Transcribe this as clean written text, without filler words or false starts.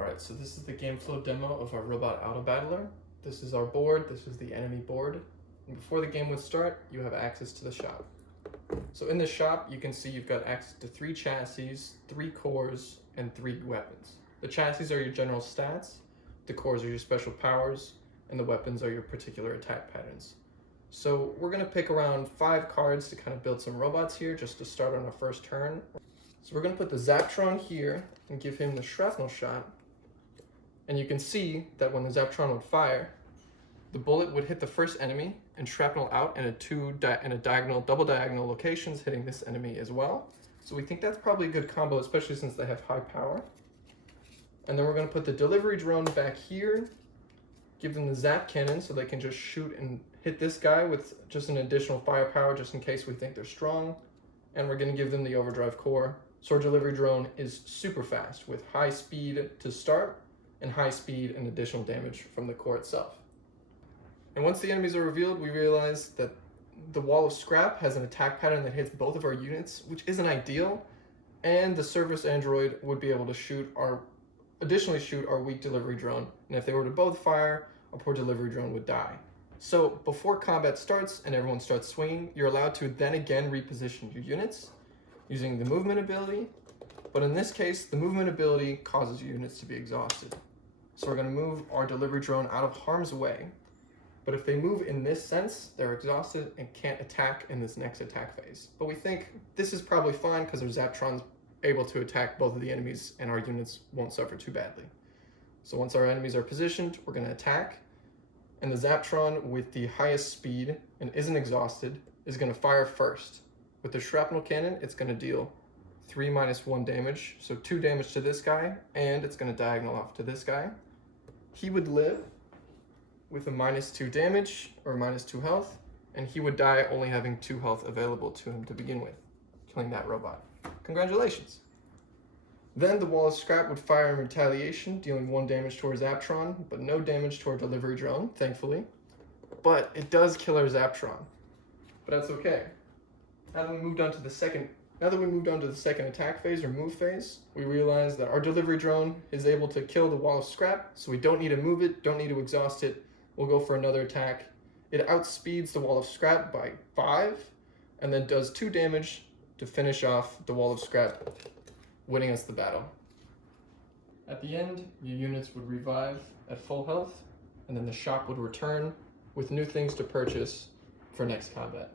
Alright, so this is the game flow demo of our robot auto battler. This is our board, this is the enemy board. And before the game would start, you have access to the shop. So in the shop, you can see you've got access to 3 chassis, 3 cores, and 3 weapons. The chassis are your general stats, the cores are your special powers, and the weapons are your particular attack patterns. So we're going to pick around 5 cards to kind of build some robots here, just to start on our first turn. So we're going to put the Zaptron here and give him the shrapnel shot. And you can see that when the Zaptron would fire, the bullet would hit the first enemy and shrapnel out in double diagonal locations, hitting this enemy as well. So we think that's probably a good combo, especially since they have high power. And then we're going to put the delivery drone back here, give them the zap cannon so they can just shoot and hit this guy with just an additional firepower just in case we think they're strong. And we're going to give them the overdrive core. So our delivery drone is super fast with high speed to start and high speed and additional damage from the core itself. And once the enemies are revealed, we realize that the wall of scrap has an attack pattern that hits both of our units, which isn't ideal, and the service android would be able to additionally shoot our weak delivery drone, and if they were to both fire, our poor delivery drone would die. So before combat starts and everyone starts swinging, you're allowed to then again reposition your units using the movement ability, but in this case, the movement ability causes your units to be exhausted. So we're going to move our delivery drone out of harm's way, but if they move in this sense, they're exhausted and can't attack in this next attack phase. But we think this is probably fine because our Zaptron's able to attack both of the enemies and our units won't suffer too badly. So once our enemies are positioned, we're going to attack, and the Zaptron with the highest speed and isn't exhausted is going to fire first. With the shrapnel cannon, it's going to deal 3 minus 1 damage, so 2 damage to this guy, and it's going to diagonal off to this guy. He would live with a minus 2 damage, or minus 2 health, and he would die only having 2 health available to him to begin with, killing that robot. Congratulations! Then the wall of scrap would fire in retaliation, dealing 1 damage to our Zaptron, but no damage to our delivery drone, thankfully. But it does kill our Zaptron. But that's okay. Now that we moved on to the second attack phase or move phase, we realize that our delivery drone is able to kill the wall of scrap, so we don't need to move it, don't need to exhaust it. We'll go for another attack. It outspeeds the wall of scrap by 5, and then does 2 damage to finish off the wall of scrap, winning us the battle. At the end, your units would revive at full health, and then the shop would return with new things to purchase for next combat.